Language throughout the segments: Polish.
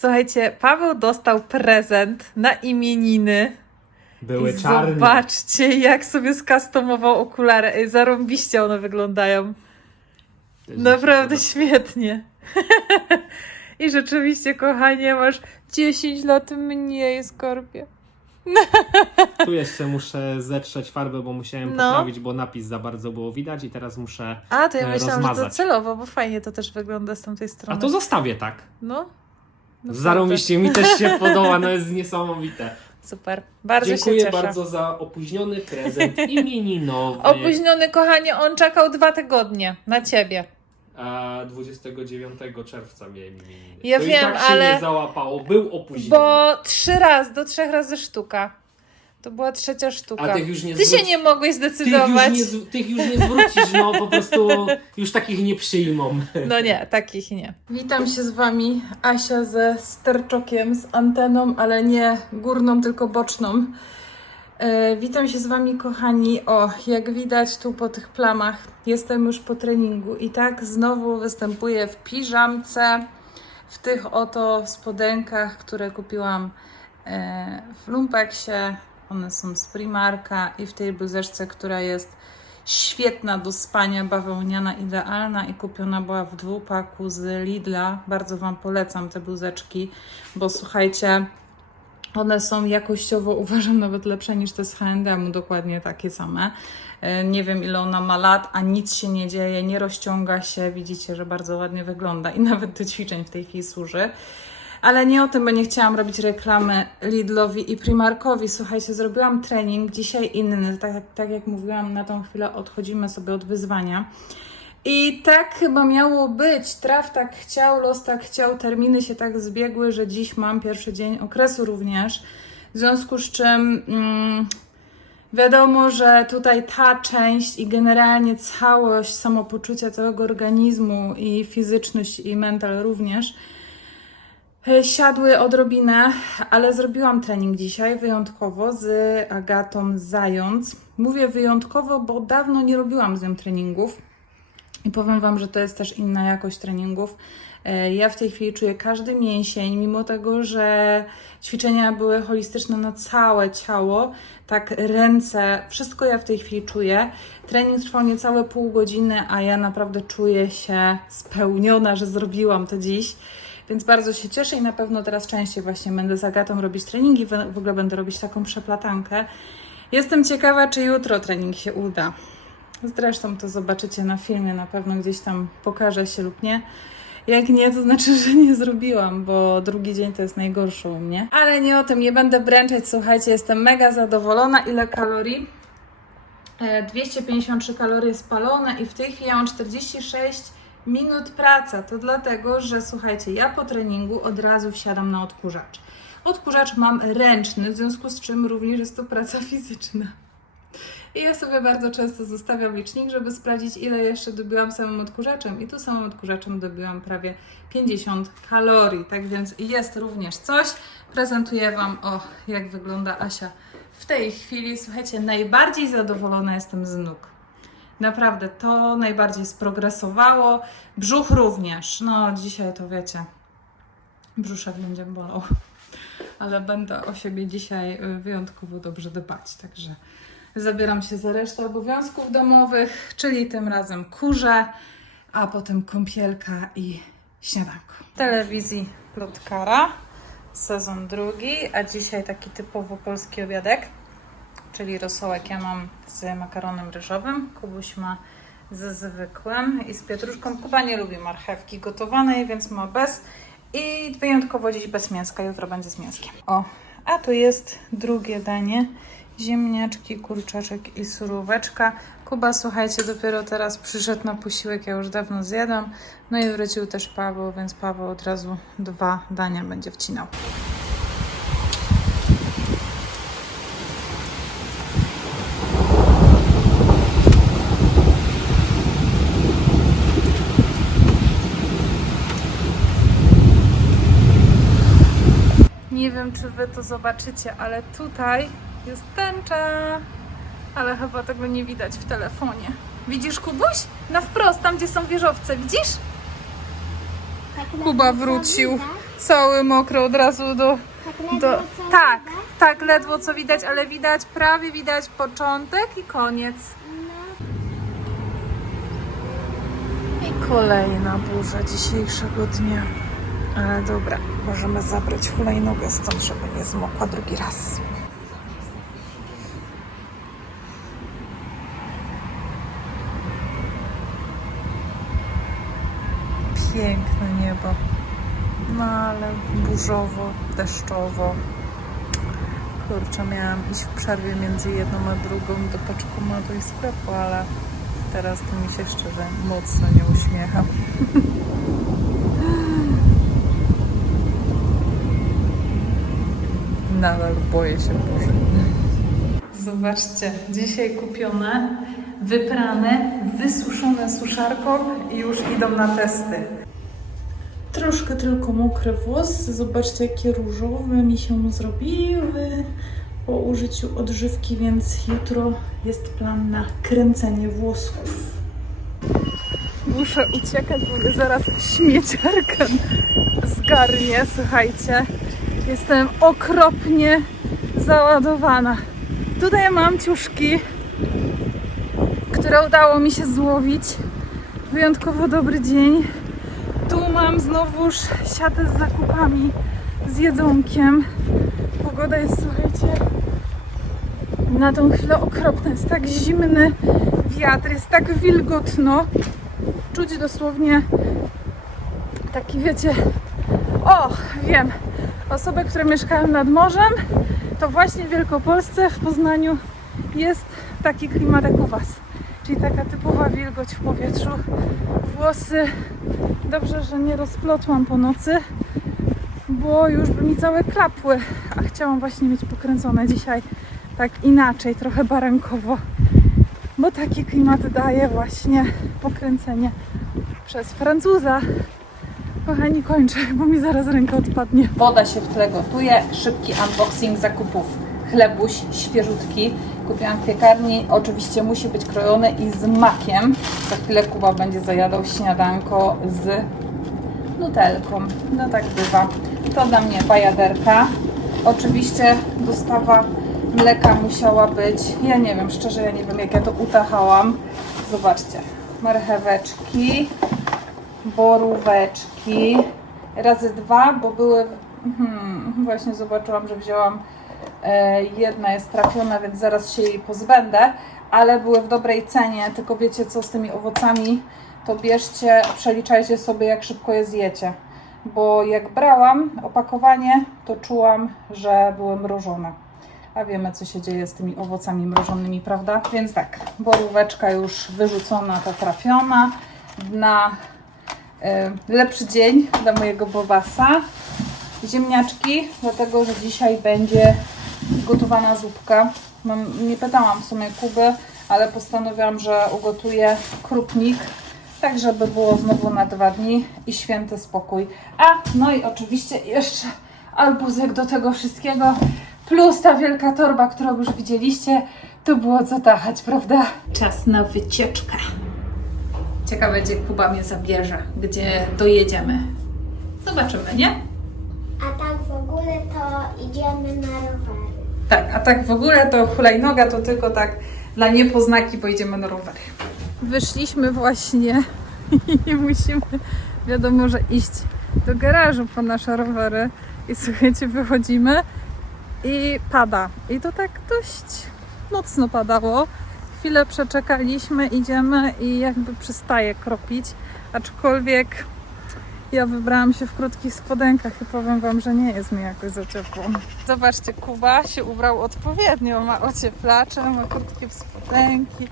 Słuchajcie, Paweł dostał prezent na imieniny. Były I czarne. Zobaczcie, jak sobie skustomował okulary. Zarąbiście one wyglądają. Też Naprawdę świetnie. I rzeczywiście, kochanie, masz 10 lat mniej, Skorpie. Tu jeszcze muszę zetrzeć farbę, bo musiałem No. poprawić, bo napis za bardzo było widać i teraz muszę... A, to ja E, myślałam, że to rozmazać. celowo, bo fajnie to też wygląda z tamtej A strony. to zostawię tak. No. No Zarobiście, mi też się podoba, no jest niesamowite. Super. Bardzo Dziękuję się cieszę. bardzo za opóźniony prezent imieninowy. Opóźniony, kochanie, on czekał dwa tygodnie na ciebie. A 29 czerwca miałem imieniny. Ja to wiem, i tak się ale- nie załapało, był opóźniony. Bo trzy razy, do trzech razy sztuka. To była trzecia sztuka. A tych już nie Ty się zwróci- nie mogłeś Tych już zdecydować. nie, z- tych już nie zwrócisz, no po prostu już takich nie przyjmą. No nie, takich nie. Witam się z Wami, Asia ze sterczokiem, z anteną, ale nie górną, tylko boczną. E, witam się z Wami, kochani. O, jak widać tu po tych plamach, jestem już po treningu i tak znowu występuję w piżamce, w tych oto spodenkach, które kupiłam e, w Lumpeksie. One są z Primarka i w tej bluzeczce, która jest świetna do spania, bawełniana, idealna i kupiona była w dwupaku z Lidla. Bardzo Wam polecam te bluzeczki, bo słuchajcie, one są jakościowo, uważam, nawet lepsze niż te z H&M, dokładnie takie same. E, Nie wiem, ile ona ma lat, a nic się nie dzieje, nie rozciąga się. Widzicie, że bardzo ładnie wygląda i nawet do ćwiczeń w tej chwili służy. Ale nie o tym, bo nie chciałam robić reklamy Lidlowi i Primarkowi. Słuchajcie, zrobiłam trening, dzisiaj inny. Tak, tak jak mówiłam, na tą chwilę odchodzimy sobie od wyzwania. I tak chyba miało być. Traf tak chciał, los tak chciał, terminy się tak zbiegły, że dziś mam pierwszy dzień okresu również. W związku z czym mm, wiadomo, że tutaj ta część i generalnie całość samopoczucia całego organizmu i fizyczność i mental również siadły odrobinę, ale zrobiłam trening dzisiaj wyjątkowo z Agatą Zając. Mówię wyjątkowo, bo dawno nie robiłam z nią treningów. I powiem Wam, że to jest też inna jakość treningów. E, Ja w tej chwili czuję każdy mięsień, mimo tego, że ćwiczenia były holistyczne na całe ciało, tak ręce, wszystko ja w tej chwili czuję. Trening trwał niecałe pół godziny, a ja naprawdę czuję się spełniona, że zrobiłam to dziś. Więc bardzo się cieszę i na pewno teraz częściej właśnie będę z Agatą robić treningi, w ogóle będę robić taką przeplatankę. Jestem ciekawa, czy jutro trening się uda. Zresztą to zobaczycie na filmie, na pewno gdzieś tam pokaże się lub nie. Jak nie, to znaczy, że nie zrobiłam, bo drugi dzień to jest najgorszy u mnie. Ale nie o tym, nie będę bręczeć, słuchajcie, jestem mega zadowolona. Ile kalorii? E, 253 kalorie spalone i w tej chwili ja mam 46 minut praca. To dlatego, że słuchajcie, ja po treningu od razu wsiadam na odkurzacz. Odkurzacz mam ręczny, w związku z czym również jest to praca fizyczna. I ja sobie bardzo często zostawiam licznik, żeby sprawdzić, ile jeszcze dobiłam samym odkurzaczem. I tu samym odkurzaczem dobiłam prawie 50 kalorii. Tak więc jest również coś. Prezentuję Wam, o, jak wygląda Asia w tej chwili. Słuchajcie, najbardziej zadowolona jestem z nóg. Naprawdę, to najbardziej sprogresowało. Brzuch również. No, dzisiaj to wiecie, brzuszek będzie bolał. Ale będę o siebie dzisiaj y, wyjątkowo dobrze dbać. Także zabieram się za resztę obowiązków domowych, czyli tym razem kurze, a potem kąpielka i śniadanko. Telewizji Plotkara, sezon drugi, a dzisiaj taki typowo polski obiadek, czyli rosołek ja mam z makaronem ryżowym, Kubuś ma ze zwykłym i z pietruszką. Kuba nie lubi marchewki gotowanej, więc ma bez i wyjątkowo dziś bez mięska, jutro będzie z mięskiem. O, a tu jest drugie danie. Ziemniaczki, kurczaczek i suróweczka. Kuba, słuchajcie, dopiero teraz przyszedł na posiłek, ja już dawno zjadłam. No i wrócił też Paweł, więc Paweł od razu dwa dania będzie wcinał. Nie wiem, czy wy to zobaczycie, ale tutaj jest tęcza. Ale chyba tego nie widać w telefonie. Widzisz, Kubuś? Na wprost, tam gdzie są wieżowce, widzisz? Tak Kuba wrócił. Cały mokry od razu do... Tak do... Tak, tak, ledwo co widać, ale widać, prawie widać początek i koniec. I kolejna burza dzisiejszego dnia. Ale dobra, możemy zabrać hulajnogę stąd, żeby nie zmokła drugi raz. Piękne niebo. No ale burzowo, deszczowo. Kurczę, miałam iść w przerwie między jedną a drugą do paczkomatu i sklepu, ale teraz to mi się szczerze mocno nie uśmiecha. Nadal boję się burzy. Zobaczcie, dzisiaj kupione, wyprane, wysuszone suszarką i już idą na testy. Troszkę tylko mokre włosy. Zobaczcie, jakie różowe mi się zrobiły po użyciu odżywki, więc jutro jest plan na kręcenie włosków. Muszę uciekać, bo mnie zaraz śmieciarka zgarnie. Słuchajcie, jestem okropnie załadowana. Tutaj mam ciuszki, które udało mi się złowić. Wyjątkowo dobry dzień. Tu mam znowuż siatę z zakupami, z jedzonkiem. Pogoda jest, słuchajcie, na tą chwilę okropna. Jest tak zimny wiatr, jest tak wilgotno. Czuć dosłownie taki, wiecie, o, wiem, osoby, które mieszkają nad morzem, to właśnie w Wielkopolsce, w Poznaniu jest taki klimat jak u Was. Czyli taka typowa wilgoć w powietrzu. Włosy Dobrze, że nie rozplotłam po nocy, bo już by mi całe klapły, a chciałam właśnie mieć pokręcone dzisiaj tak inaczej, trochę barankowo, bo taki klimat daje właśnie pokręcenie przez Francuza. Kochani, kończę, bo mi zaraz ręka odpadnie. Woda się w tle gotuje, szybki unboxing zakupów. Chlebuś świeżutki. Kupiłam w piekarni. Oczywiście musi być krojony i z makiem. Za chwilę Kuba będzie zajadał śniadanko z nutelką. No tak bywa. To dla mnie bajaderka. Oczywiście dostawa mleka musiała być. Ja nie wiem, szczerze, ja nie wiem jak ja to utachałam. Zobaczcie. Marcheweczki, boróweczki razy dwa, bo były. Hmm, właśnie zobaczyłam, że wzięłam e, jedna jest trafiona, więc zaraz się jej pozbędę, ale były w dobrej cenie. Tylko wiecie co z tymi owocami, to bierzcie, przeliczajcie sobie, jak szybko je zjecie. Bo jak brałam opakowanie, to czułam, że były mrożone. A wiemy, co się dzieje z tymi owocami mrożonymi, prawda? Więc tak, boróweczka już wyrzucona, to trafiona. Na lepszy dzień dla mojego bobasa. Ziemniaczki, dlatego że dzisiaj będzie gotowana zupka. Mam, nie pytałam w sumie Kuby, ale postanowiłam, że ugotuję krupnik, tak żeby było znowu na dwa dni i święty spokój. A, no i oczywiście jeszcze arbuzek do tego wszystkiego, plus ta wielka torba, którą już widzieliście, to było co tachać, prawda? Czas na wycieczkę. Ciekawe, gdzie Kuba mnie zabierze, gdzie dojedziemy. Zobaczymy, nie? A tak w ogóle to idziemy na rowery. Tak, a tak w ogóle to hulajnoga to tylko tak dla niepoznaki pojedziemy na rowery. Wyszliśmy właśnie i musimy, wiadomo, że iść do garażu po nasze rowery. I słuchajcie, wychodzimy i pada. I to tak dość mocno padało. Chwilę przeczekaliśmy, idziemy i jakby przestaje kropić. Aczkolwiek ja wybrałam się w krótkich spodenkach i powiem Wam, że nie jest mi jakoś za ciepło. Zobaczcie, Kuba się ubrał odpowiednio. Ma ocieplacze, ma krótkie spodenki,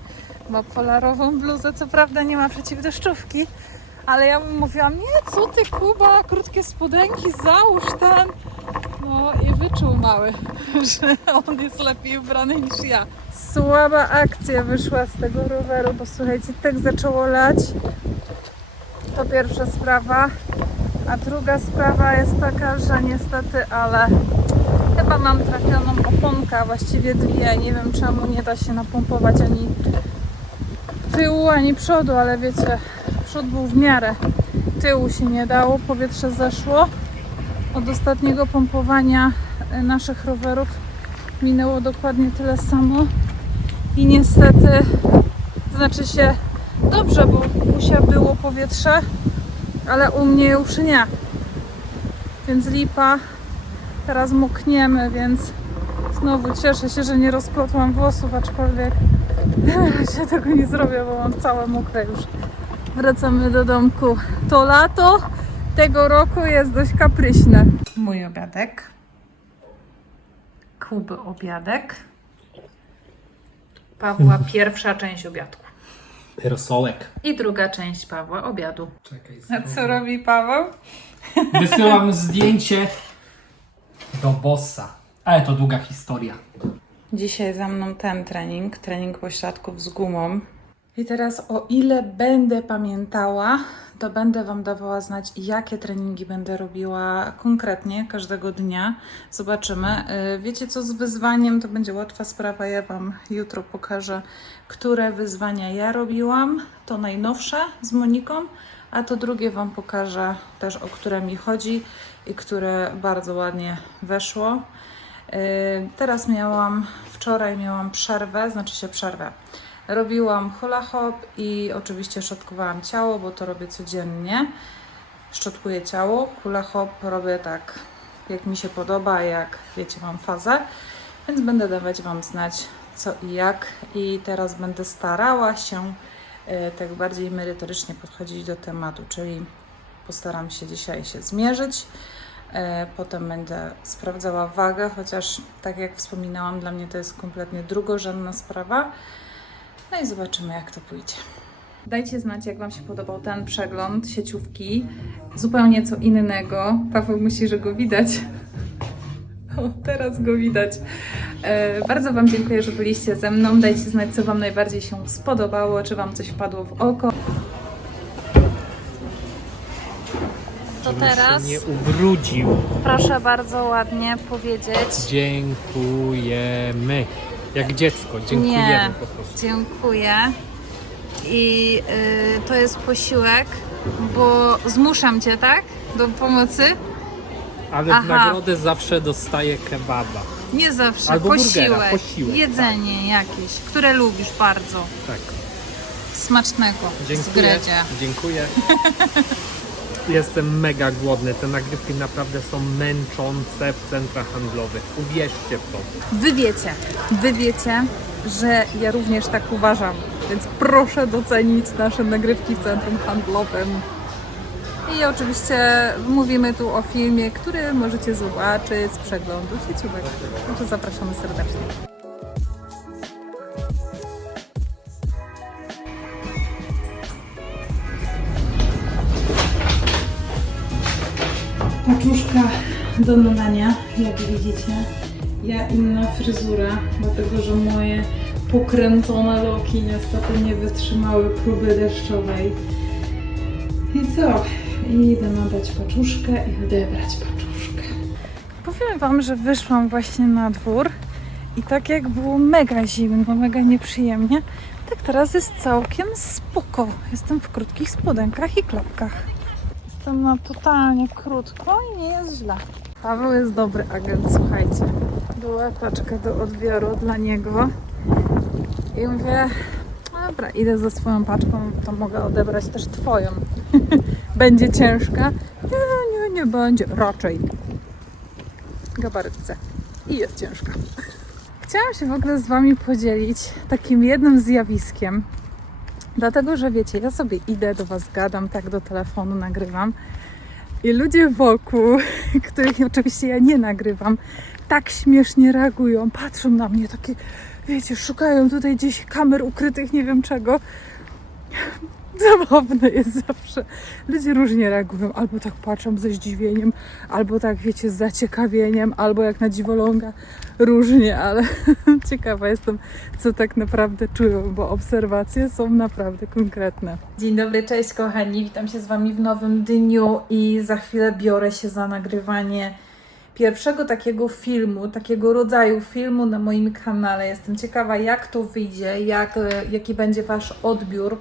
ma polarową bluzę. Co prawda nie ma przeciwdeszczówki, ale ja mu mówiłam, nie, co ty Kuba, krótkie spodenki, załóż ten. No i wyczuł mały, że on jest lepiej ubrany niż ja. Słaba akcja wyszła z tego roweru, bo słuchajcie, tak zaczęło lać. To pierwsza sprawa. A druga sprawa jest taka, że niestety, ale chyba mam trafioną oponkę, właściwie dwie. Nie wiem czemu nie da się napompować ani tyłu, ani przodu, ale wiecie, przód był w miarę. Tyłu się nie dało, powietrze zeszło. Od ostatniego pompowania e, naszych rowerów minęło dokładnie tyle samo. I niestety, znaczy się dobrze, bo u Usia było powietrze, ale u mnie już nie. Więc lipa. Teraz mokniemy, więc znowu cieszę się, że nie rozplotłam włosów, aczkolwiek się tego nie zrobię, bo mam całe mokre już. Wracamy do domku. To lato tego roku jest dość kapryśne. Mój obiadek. Kuby obiadek. Pawła pierwsza część obiadku. Rosołek. I druga część Pawła obiadu. Czekaj. A co robi Paweł? Wysyłam zdjęcie do bossa. Ale to długa historia. Dzisiaj za mną ten trening, trening pośladków z gumą. I teraz o ile będę pamiętała, to będę Wam dawała znać, jakie treningi będę robiła konkretnie każdego dnia. Zobaczymy. Yy, Wiecie co z wyzwaniem? To będzie łatwa sprawa. Ja Wam jutro pokażę, które wyzwania ja robiłam. To najnowsze z Moniką, a to drugie Wam pokażę też, o które mi chodzi i które bardzo ładnie weszło. Yy, Teraz miałam, wczoraj miałam przerwę, znaczy się przerwę. Robiłam hula hop i oczywiście szczotkowałam ciało, bo to robię codziennie. Szczotkuję ciało, hula hop robię tak, jak mi się podoba, jak wiecie, mam fazę, więc będę dawać Wam znać co i jak. I teraz będę starała się yy, tak bardziej merytorycznie podchodzić do tematu, czyli postaram się dzisiaj się zmierzyć. E, Potem będę sprawdzała wagę, chociaż tak jak wspominałam, dla mnie to jest kompletnie drugorzędna sprawa. No i zobaczymy, jak to pójdzie. Dajcie znać, jak Wam się podobał ten przegląd sieciówki. Zupełnie co innego. Paweł myśli, że go widać. O, teraz go widać. E, bardzo Wam dziękuję, że byliście ze mną. Dajcie znać, co Wam najbardziej się spodobało, czy Wam coś wpadło w oko. To teraz Nie ubrudził. proszę bardzo ładnie powiedzieć. Dziękujemy. Jak dziecko, dziękujemy Nie. po prostu. Dziękuję. I y, to jest posiłek, bo zmuszam cię, tak? Do pomocy? Ale w Aha. nagrodę zawsze dostaję kebaba. Nie zawsze. Albo burgera, posiłek, posiłek, jedzenie jakieś, które lubisz bardzo. Tak. Smacznego. Z Dziękuję. gredzie. Dziękuję. Jestem mega głodny. Te nagrywki naprawdę są męczące w centrach handlowych. Uwierzcie w to. Wy wiecie, wy wiecie, że ja również tak uważam, więc proszę docenić nasze nagrywki w centrum handlowym. I oczywiście mówimy tu o filmie, który możecie zobaczyć z przeglądu sieciówek. Także zapraszamy serdecznie. Do nalania, jak widzicie. Ja inna fryzura, dlatego że moje pokręcone loki niestety nie wytrzymały próby deszczowej. I co? Idę nadać paczuszkę i odebrać paczuszkę. Powiem Wam, że wyszłam właśnie na dwór i tak jak było mega zimno, mega nieprzyjemnie, tak teraz jest całkiem spoko. Jestem w krótkich spodenkach i klapkach. Jestem na totalnie krótko i nie jest źle. Paweł jest dobry agent, słuchajcie. Była paczka do odbioru dla niego i mówię, dobra, idę ze swoją paczką, to mogę odebrać też twoją. będzie ciężka? Nie, nie, nie będzie, raczej. Gabarytce. I jest ciężka. Chciałam się w ogóle z Wami podzielić takim jednym zjawiskiem, Dlatego, że wiecie, ja sobie idę do Was, gadam, tak do telefonu nagrywam i ludzie wokół, których oczywiście ja nie nagrywam, tak śmiesznie reagują, patrzą na mnie, takie, wiecie, szukają tutaj gdzieś kamer ukrytych, nie wiem czego. Zabawne jest zawsze. Ludzie różnie reagują, albo tak patrzą ze zdziwieniem, albo tak, wiecie, z zaciekawieniem, albo jak na dziwoląga, różnie, ale ciekawa jestem, co tak naprawdę czują, bo obserwacje są naprawdę konkretne. Dzień dobry, cześć kochani, witam się z Wami w nowym dniu i za chwilę biorę się za nagrywanie pierwszego takiego filmu, takiego rodzaju filmu na moim kanale. Jestem ciekawa, jak to wyjdzie, jak, jaki będzie Wasz odbiór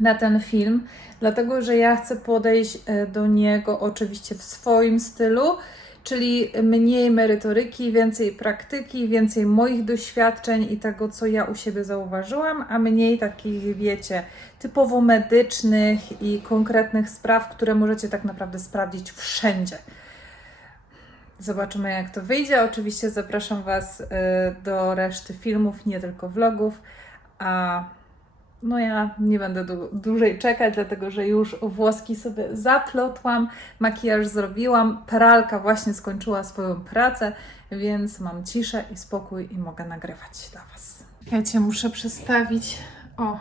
na ten film, dlatego że ja chcę podejść e, do niego oczywiście w swoim stylu, czyli mniej merytoryki, więcej praktyki, więcej moich doświadczeń i tego, co ja u siebie zauważyłam, a mniej takich, wiecie, typowo medycznych i konkretnych spraw, które możecie tak naprawdę sprawdzić wszędzie. Zobaczymy, jak to wyjdzie. Oczywiście zapraszam Was y, do reszty filmów, nie tylko vlogów. A no ja nie będę dłu- dłużej czekać, dlatego że już włoski sobie zaplotłam, makijaż zrobiłam, pralka właśnie skończyła swoją pracę, więc mam ciszę i spokój i mogę nagrywać dla Was. Wiecie, muszę przestawić. O,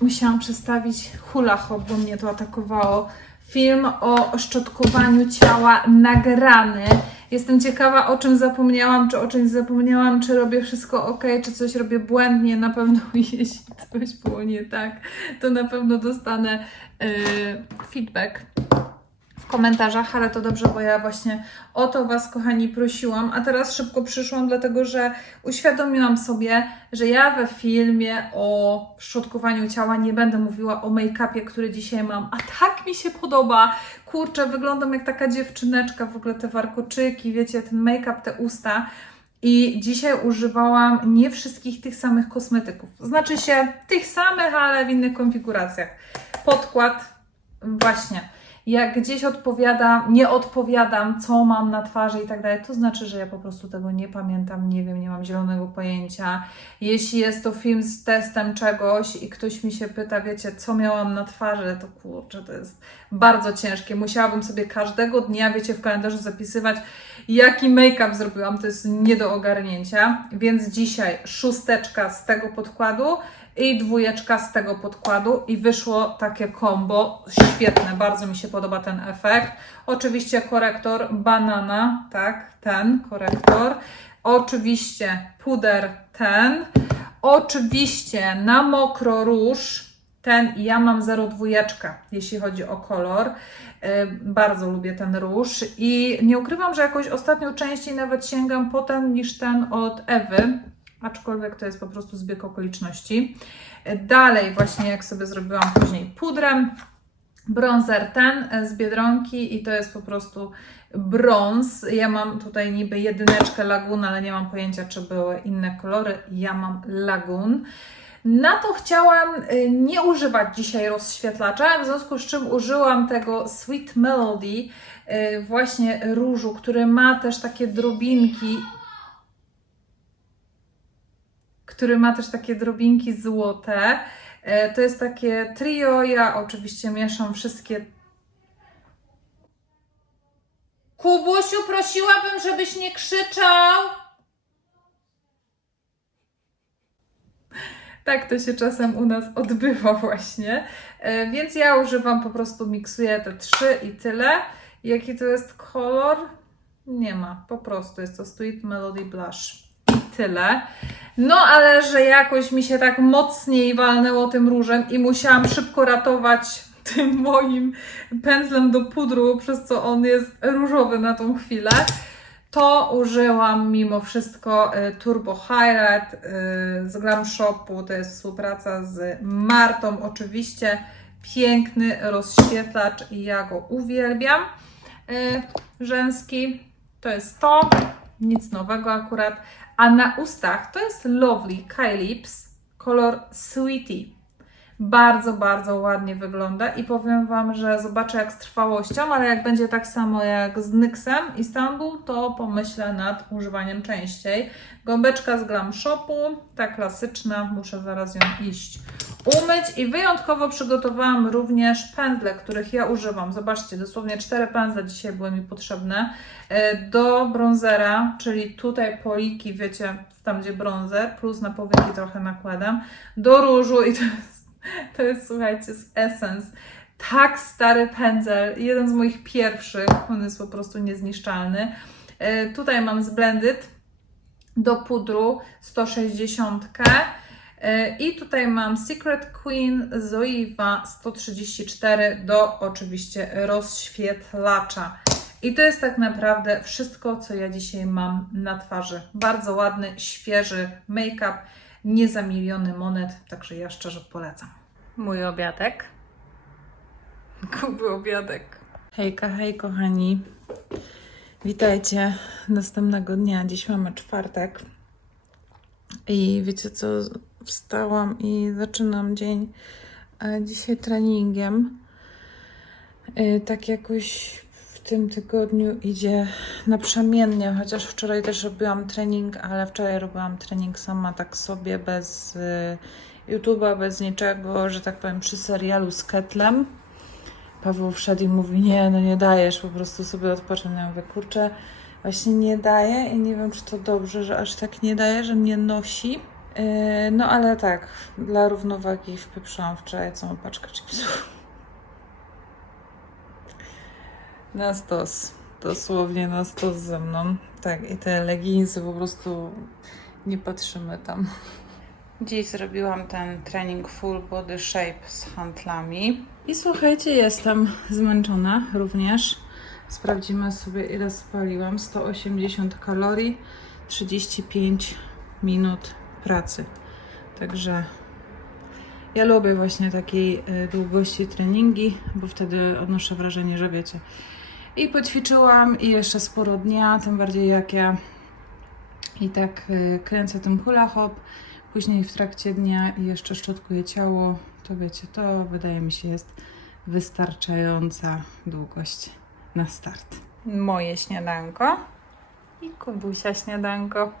musiałam przestawić hula hop, bo mnie to atakowało. Film o szczotkowaniu ciała nagrany. Jestem ciekawa, o czym zapomniałam, czy o czymś zapomniałam, czy robię wszystko ok, czy coś robię błędnie. Na pewno, jeśli coś było nie tak, to na pewno dostanę yy, feedback komentarzach, ale to dobrze, bo ja właśnie o to Was, kochani, prosiłam. A teraz szybko przyszłam, dlatego że uświadomiłam sobie, że ja we filmie o szczotkowaniu ciała nie będę mówiła o make-upie, który dzisiaj mam, a tak mi się podoba. Kurczę, wyglądam jak taka dziewczyneczka, w ogóle te warkoczyki, wiecie, ten make-up, te usta. I dzisiaj używałam nie wszystkich tych samych kosmetyków. Znaczy się tych samych, ale w innych konfiguracjach. Podkład, właśnie. Jak gdzieś odpowiadam, nie odpowiadam, co mam na twarzy i tak dalej, to znaczy, że ja po prostu tego nie pamiętam, nie wiem, nie mam zielonego pojęcia. Jeśli jest to film z testem czegoś i ktoś mi się pyta, wiecie, co miałam na twarzy, to kurczę, to jest bardzo ciężkie. Musiałabym sobie każdego dnia, wiecie, w kalendarzu zapisywać, jaki make-up zrobiłam, to jest nie do ogarnięcia. Więc dzisiaj szósteczka z tego podkładu i dwójeczka z tego podkładu i wyszło takie combo świetne, bardzo mi się podoba ten efekt. Oczywiście korektor banana, tak, ten korektor. Oczywiście puder ten. Oczywiście na mokro róż ten i ja mam 0,2, jeśli chodzi o kolor. E, Bardzo lubię ten róż i nie ukrywam, że jakoś ostatnio częściej nawet sięgam po ten niż ten od Ewy, aczkolwiek to jest po prostu zbieg okoliczności. Dalej właśnie jak sobie zrobiłam później pudrem, bronzer ten z Biedronki i to jest po prostu brąz. Ja mam tutaj niby jedyneczkę Lagun, ale nie mam pojęcia, czy były inne kolory. Ja mam Lagun. Na to chciałam y, nie używać dzisiaj rozświetlacza, w związku z czym użyłam tego Sweet Melody, y, właśnie różu, który ma też takie drobinki, który ma też takie drobinki złote. Y, To jest takie trio, ja oczywiście mieszam wszystkie. Kubusiu, prosiłabym, żebyś nie krzyczał. Tak to się czasem u nas odbywa właśnie. E, Więc ja używam, po prostu miksuję te trzy i tyle. Jaki to jest kolor? Nie ma, po prostu jest to Sweet Melody Blush. I tyle. No ale że jakoś mi się tak mocniej walnęło tym różem i musiałam szybko ratować tym moim pędzlem do pudru, przez co on jest różowy na tą chwilę to użyłam mimo wszystko y, Turbo Highlight y, z Glam Shopu. To jest współpraca z Martą, oczywiście. Piękny rozświetlacz i ja go uwielbiam. Y, Rzęski to jest to, nic nowego akurat. A na ustach to jest Lovely Kai Lips, kolor Sweetie. Bardzo, bardzo ładnie wygląda i powiem Wam, że zobaczę jak z trwałością, ale jak będzie tak samo jak z NYXem Istanbul, to pomyślę nad używaniem częściej. Gąbeczka z Glam Shopu, ta klasyczna, muszę zaraz ją iść umyć i wyjątkowo przygotowałam również pędzle, których ja używam. Zobaczcie, dosłownie cztery pędzle dzisiaj były mi potrzebne e, do bronzera, czyli tutaj poliki, wiecie, tam gdzie bronzer, plus na powieki trochę nakładam, do różu i to to jest, słuchajcie, z Essence. Tak stary pędzel, jeden z moich pierwszych, on jest po prostu niezniszczalny. E, tutaj mam z Blended do pudru 160. E, I tutaj mam Secret Queen Zoiva 134 do oczywiście rozświetlacza. I to jest tak naprawdę wszystko, co ja dzisiaj mam na twarzy. Bardzo ładny, świeży make-up, nie za miliony monet, także ja szczerze polecam. mój obiadek. Kuby obiadek. Hejka, hej kochani. Witajcie następnego dnia. Dziś mamy czwartek. I wiecie co? Wstałam i zaczynam dzień e, dzisiaj treningiem. E, Tak jakoś tym tygodniu idzie naprzemiennie, chociaż wczoraj też robiłam trening, ale wczoraj robiłam trening sama tak sobie, bez y, YouTube'a, bez niczego, że tak powiem, przy serialu z Ketlem. Paweł wszedł i mówi, nie, no nie dajesz, po prostu sobie odpocznę. Ja mówię, kurczę, właśnie nie daję i nie wiem, czy to dobrze, że aż tak nie daje, że mnie nosi. Yy, No ale tak, dla równowagi wpieprzałam wczoraj całą paczkę chipsów. Na stos. Dosłownie na stos ze mną. Tak, i te leginsy po prostu nie patrzymy tam. Dziś zrobiłam ten trening full body shape z handlami. I słuchajcie, jestem zmęczona również. Sprawdzimy sobie, ile spaliłam. 180 kalorii, 35 minut pracy. Także ja lubię właśnie takiej y, długości treningi, bo wtedy odnoszę wrażenie, że wiecie. I poćwiczyłam i jeszcze sporo dnia, tym bardziej jak ja i tak y, kręcę tym hula hop, później w trakcie dnia jeszcze szczotkuję ciało, to wiecie, to wydaje mi się jest wystarczająca długość na start. Moje śniadanko i Kubusia śniadanko.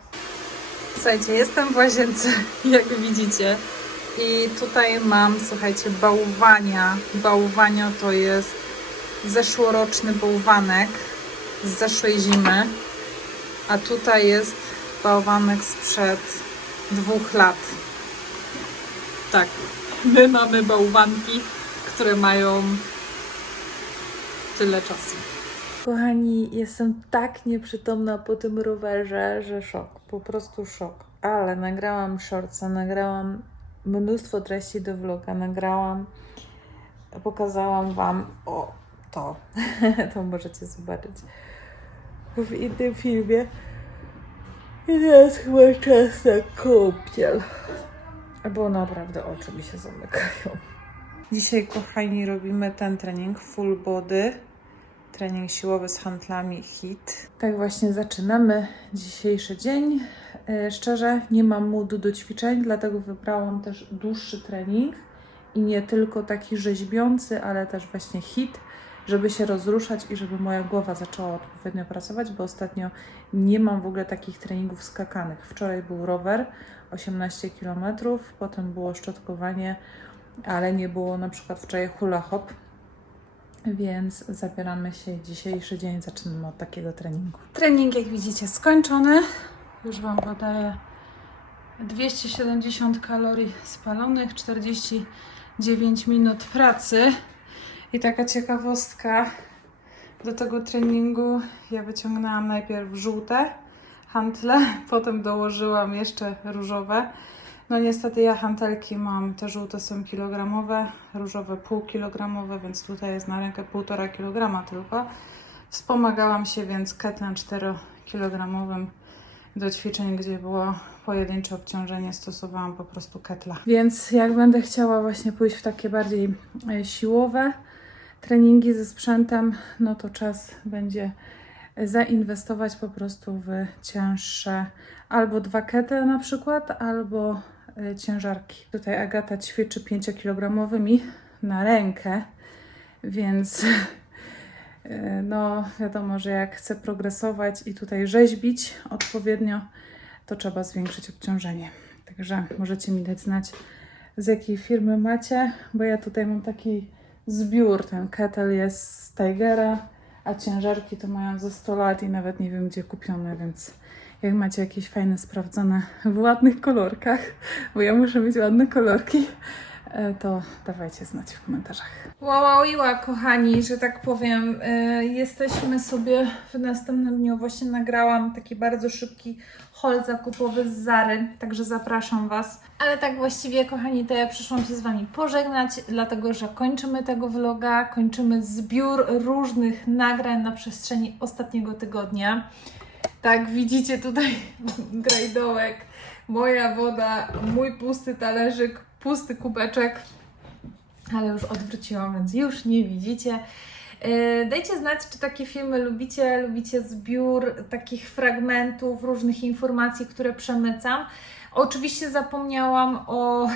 Słuchajcie, jestem w łazience, jak widzicie. I tutaj mam, słuchajcie, bałwania. Bałwanio to jest zeszłoroczny bałwanek z zeszłej zimy. A tutaj jest bałwanek sprzed dwóch lat. Tak, my mamy bałwanki, które mają tyle czasu. Kochani, jestem tak nieprzytomna po tym rowerze, że szok, po prostu szok. Ale nagrałam shortsa, nagrałam mnóstwo treści do vloga, nagrałam, pokazałam Wam o to. to możecie zobaczyć w innym filmie. I teraz chyba czas na kąpiel. Bo naprawdę oczy mi się zamykają. Dzisiaj, kochani, robimy ten trening full body. Trening siłowy z handlami HIT. Tak właśnie zaczynamy dzisiejszy dzień. E, Szczerze, nie mam moodu do ćwiczeń, dlatego wybrałam też dłuższy trening i nie tylko taki rzeźbiący, ale też właśnie HIT, żeby się rozruszać i żeby moja głowa zaczęła odpowiednio pracować, bo ostatnio nie mam w ogóle takich treningów skakanych. Wczoraj był rower 18 km, potem było szczotkowanie, ale nie było na przykład wczoraj hula hop, więc zabieramy się dzisiejszy dzień, zaczynamy od takiego treningu. Trening, jak widzicie, skończony. Już Wam podaję 270 kalorii spalonych, 49 minut pracy. I taka ciekawostka do tego treningu, ja wyciągnęłam najpierw żółte hantle, potem dołożyłam jeszcze różowe. No niestety ja hantelki mam, te żółte są kilogramowe, różowe półkilogramowe, więc tutaj jest na rękę 1,5 kg tylko. Wspomagałam się więc ketem 4-kilogramowym do ćwiczeń, gdzie było pojedyncze obciążenie, stosowałam po prostu ketla. Więc jak będę chciała właśnie pójść w takie bardziej e, siłowe treningi ze sprzętem, no to czas będzie zainwestować po prostu w cięższe albo dwa kety na przykład, albo y, ciężarki. Tutaj Agata ćwiczy 5-kilogramowymi na rękę, więc y, no wiadomo, że jak chcę progresować i tutaj rzeźbić odpowiednio, to trzeba zwiększyć obciążenie. Także możecie mi dać znać, z jakiej firmy macie, bo ja tutaj mam taki zbiór. Ten kettle jest z Tigera, a ciężarki to mają ze 100 lat i nawet nie wiem, gdzie kupione, więc jak macie jakieś fajne, sprawdzone w ładnych kolorkach, bo ja muszę mieć ładne kolorki, to dawajcie znać w komentarzach. Wow, wow, iła, kochani, że tak powiem. e, Jesteśmy sobie w następnym dniu. Właśnie nagrałam taki bardzo szybki haul zakupowy z Zary, także zapraszam Was. Ale tak właściwie, kochani, to ja przyszłam się z Wami pożegnać, dlatego że kończymy tego vloga, kończymy zbiór różnych nagrań na przestrzeni ostatniego tygodnia. Tak, widzicie tutaj grajdołek, moja woda, mój pusty talerzyk, pusty kubeczek. ale już odwróciłam, więc już nie widzicie. Yy, Dajcie znać, czy takie filmy lubicie. Lubicie zbiór takich fragmentów, różnych informacji, które przemycam. Oczywiście zapomniałam o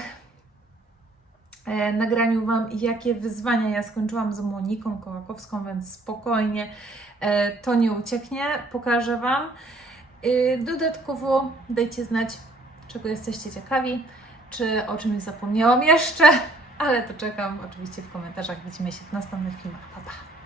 e, nagraniu Wam, jakie wyzwania ja skończyłam z Moniką Kołakowską, więc spokojnie e, to nie ucieknie. Pokażę Wam. Dodatkowo dajcie znać, czego jesteście ciekawi, czy o czymś zapomniałam jeszcze, ale to czekam oczywiście w komentarzach. Widzimy się w następnych filmach. Pa, pa.